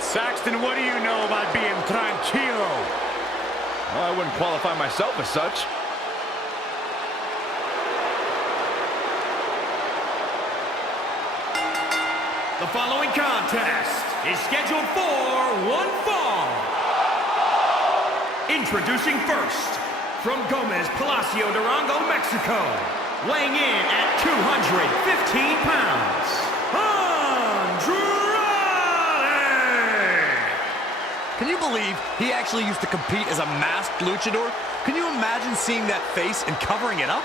Saxton, what do you know about being tranquilo? Well, I wouldn't qualify myself as such. The following contest is scheduled for one fall. Introducing first, from Gomez Palacio, Durango, Mexico, weighing in at 215 pounds, Andrade! Can you believe he actually used to compete as a masked luchador? Can you imagine seeing that face and covering it up?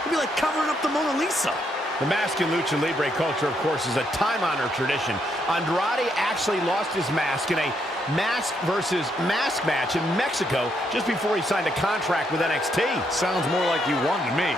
It'd be like covering up the Mona Lisa. The mask in Lucha Libre culture, of course, is a time-honored tradition. Andrade actually lost his mask in a mask versus mask match in Mexico just before he signed a contract with NXT. Sounds more like you won to me.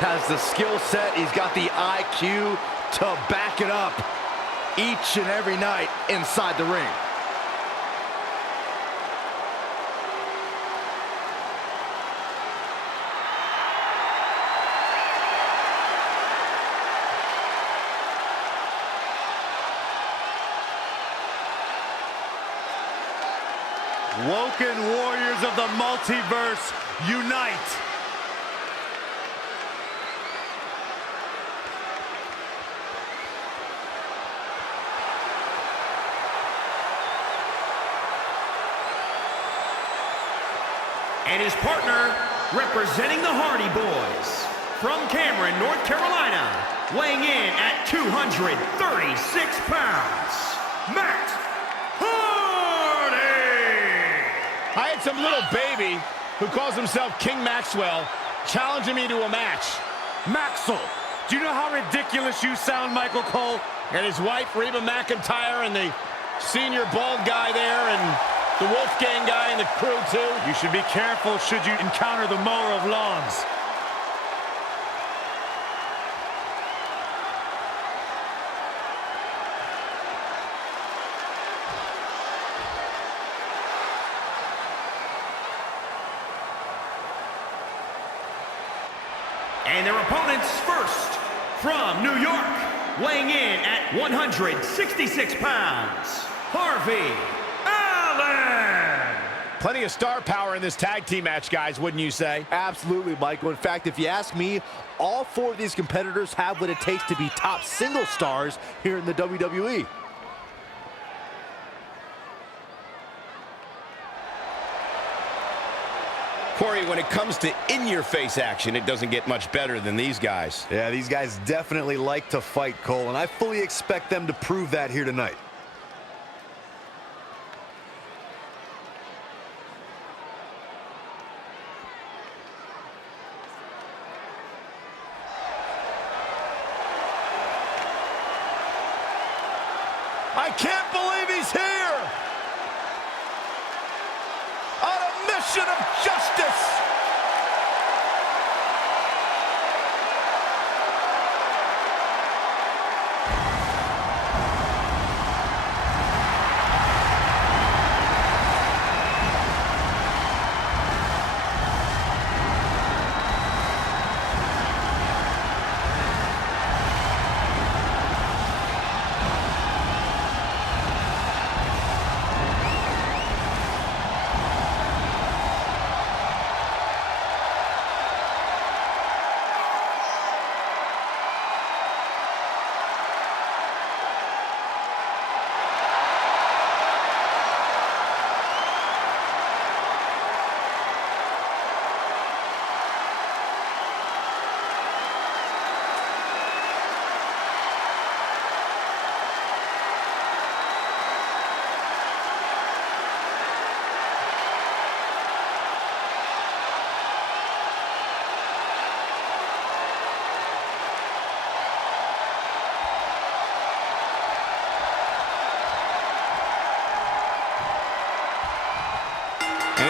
Has the skill set, he's got the IQ to back it up each and every night inside the ring. Woken warriors of the multiverse, unite! And his partner, representing the Hardy Boys, from Cameron, North Carolina, weighing in at 236 pounds, Matt Hardy! I had some little baby who calls himself King Maxwell challenging me to a match. Maxwell, do you know how ridiculous you sound, Michael Cole? And his wife, Reba McEntire, and the senior bald guy there, and the Wolfgang guy and the crew, too. You should be careful should you encounter the mower of lawns. And their opponents first, from New York, weighing in at 166 pounds, Hardy Allin! Plenty of star power in this tag team match, guys, wouldn't you say? Absolutely, Michael. In fact, if you ask me, all four of these competitors have what it takes to be top single stars here in the WWE. Corey, when it comes to in-your-face action, it doesn't get much better than these guys. Yeah, these guys definitely like to fight, Cole, and I fully expect them to prove that here tonight. I can't believe he's here! On a mission of justice!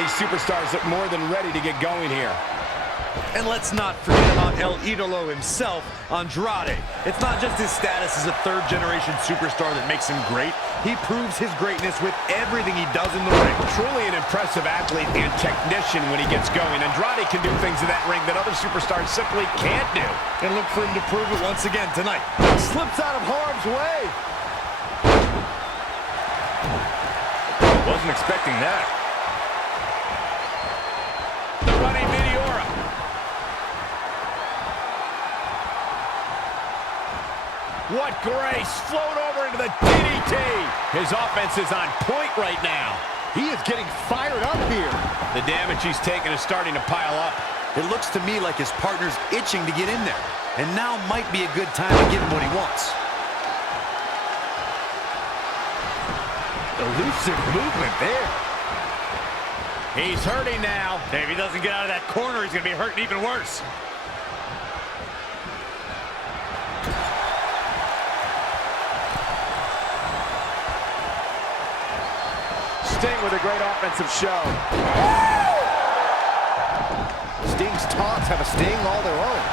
These superstars look more than ready to get going here. And let's not forget about El Idolo himself, Andrade. It's not just his status as a third-generation superstar that makes him great. He proves his greatness with everything he does in the ring. Truly an impressive athlete and technician when he gets going. Andrade can do things in that ring that other superstars simply can't do. And look for him to prove it once again tonight. Slips out of harm's way. Wasn't expecting that. The running Meteora. What grace. Float over into the DDT. His offense is on point right now. He is getting fired up here. The damage he's taken is starting to pile up. It looks to me like his partner's itching to get in there. And now might be a good time to give him what he wants. Elusive movement there. He's hurting now. If he doesn't get out of that corner, he's going to be hurting even worse. Sting with a great offensive show. Sting's taunts have a sting all their own.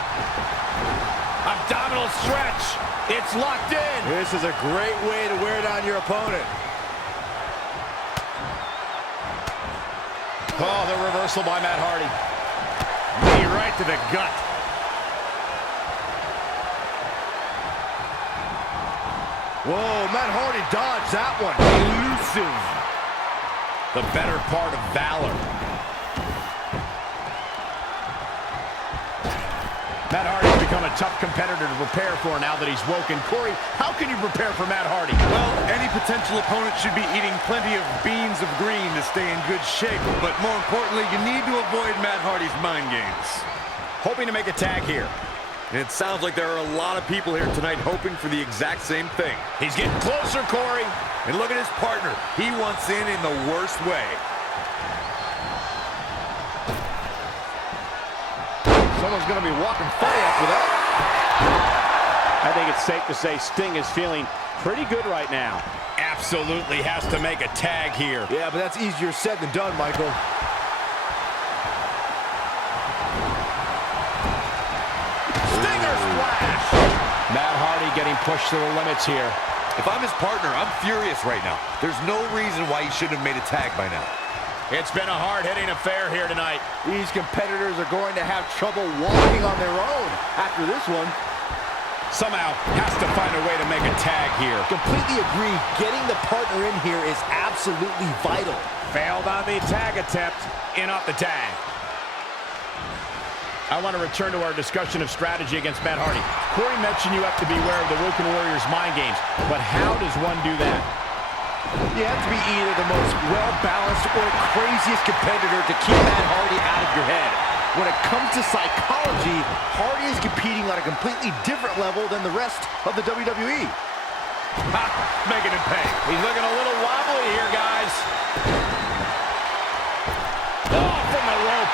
Abdominal stretch. It's locked in. This is a great way to wear down your opponent. Oh, the reversal by Matt Hardy. Knee right to the gut. Whoa, Matt Hardy dodged that one. Elusive. The better part of valor. Matt Hardy's become a tough competitor to prepare for now that he's woken. Corey, how can you prepare for Matt Hardy? Well, any potential opponent should be eating plenty of beans of green to stay in good shape. But more importantly, you need to avoid Matt Hardy's mind games. Hoping to make a tag here. And it sounds like there are a lot of people here tonight hoping for the exact same thing. He's getting closer, Corey. And look at his partner. He wants in the worst way. Someone's going to be walking funny after that. I think it's safe to say Sting is feeling pretty good right now. Absolutely has to make a tag here. Yeah, but that's easier said than done, Michael. Stinger splash. Matt Hardy getting pushed to the limits here. If I'm his partner, I'm furious right now. There's no reason why he shouldn't have made a tag by now. It's been a hard-hitting affair here tonight. These competitors are going to have trouble walking on their own after this one. Somehow has to find a way to make a tag here. Completely agree. Getting the partner in here is absolutely vital. Failed on the tag attempt. In off the tag. I want to return to our discussion of strategy against Matt Hardy. Corey mentioned you have to beware of the Woken Warriors' mind games, but how does one do that? You have to be either the most well-balanced or craziest competitor to keep Matt Hardy out of your head. When it comes to psychology, Hardy is competing on a completely different level than the rest of the WWE. Ha! Making him pay. He's looking a little wobbly here, guys. Oh, from the rope.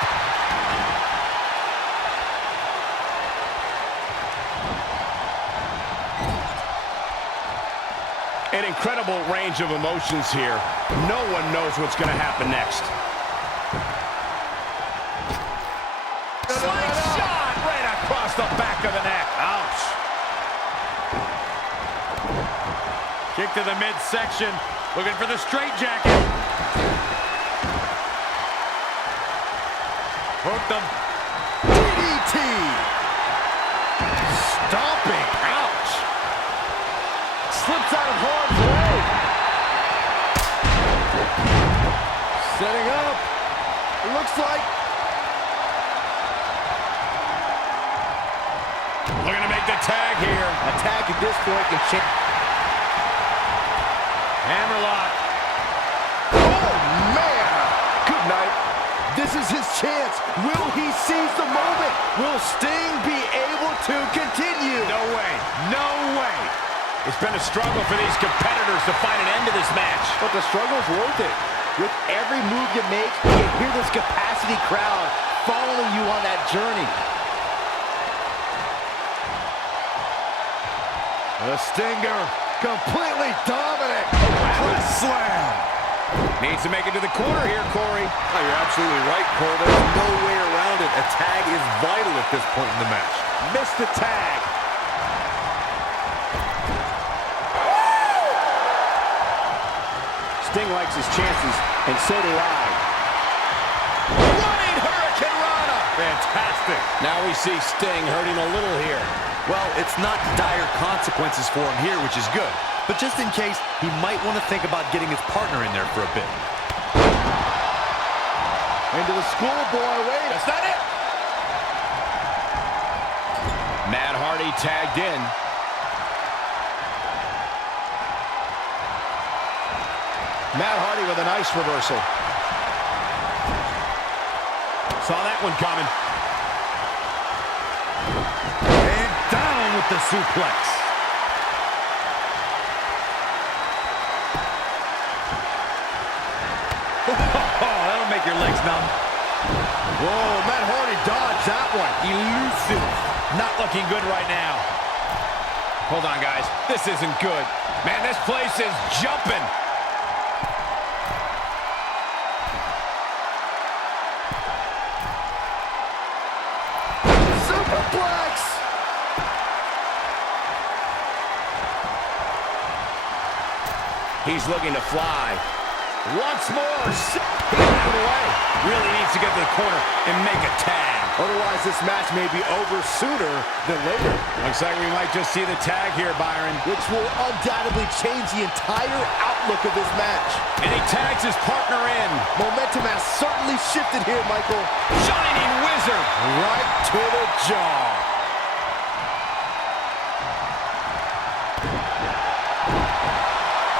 An incredible range of emotions here. No one knows what's going to happen next. Slingshot right across the back of the neck. Ouch. Kick to the midsection. Looking for the straitjacket. Hooked him. DDT! Stomping. Ouch! Slips out of harm's way. Setting up. It looks like. Looking to make the tag here. A tag at this point can change. Hammerlock. Oh, man! Good night. This is his chance. Will he seize the moment? Will Sting be able to continue? No way. No way. It's been a struggle for these competitors to find an end to this match. But the struggle's worth it. With every move you make, you hear this capacity crowd following you on that journey. The Stinger, completely dominant. Foot slam. Needs to make it to the corner here, Corey. Oh, you're absolutely right, Cole. There's no way around it. A tag is vital at this point in the match. Missed the tag. Sting likes his chances, and so do I. Running Hurricane Rana. Fantastic. Now we see Sting hurting a little here. Well, it's not dire consequences for him here, which is good. But just in case, he might want to think about getting his partner in there for a bit. Into the schoolboy. Wait, That's not it. Matt Hardy tagged in. Matt Hardy with a nice reversal. Saw that one coming. And down with the suplex. That'll make your legs numb. whoa, Matt Hardy dodged that one. Elusive. Not looking good right now. Hold on, guys. This isn't good. Man, this place is jumping. Superplex. He's looking to fly. Once more. Get out of the way. Really needs to get to the corner and make a tag. Otherwise, this match may be over sooner than later. Looks like we might just see the tag here, Byron. Which will undoubtedly change the entire outlook of this match. And he tags his partner in. Momentum has certainly shifted here, Michael. Shining Wizard. Right to the jaw.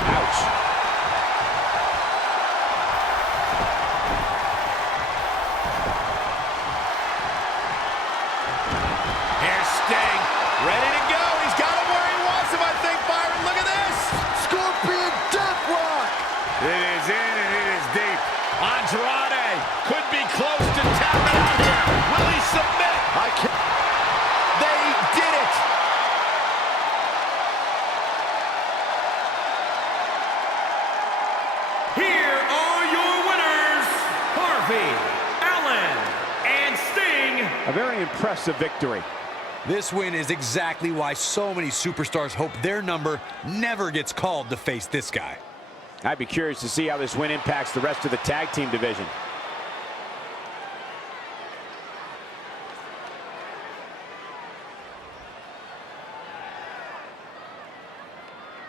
Ouch. Here's Sting. Ready to go. He's got him where he wants him, I think, Byron. Look at this. Scorpion Deathlock. It is in and it is deep. Andrade could be close to tapping out here. Will he submit? I can't. They did it. Here are your winners, Darby Allin and Sting. A very impressive victory. This win is exactly why so many superstars hope their number never gets called to face this guy. I'd be curious to see how this win impacts the rest of the tag team division.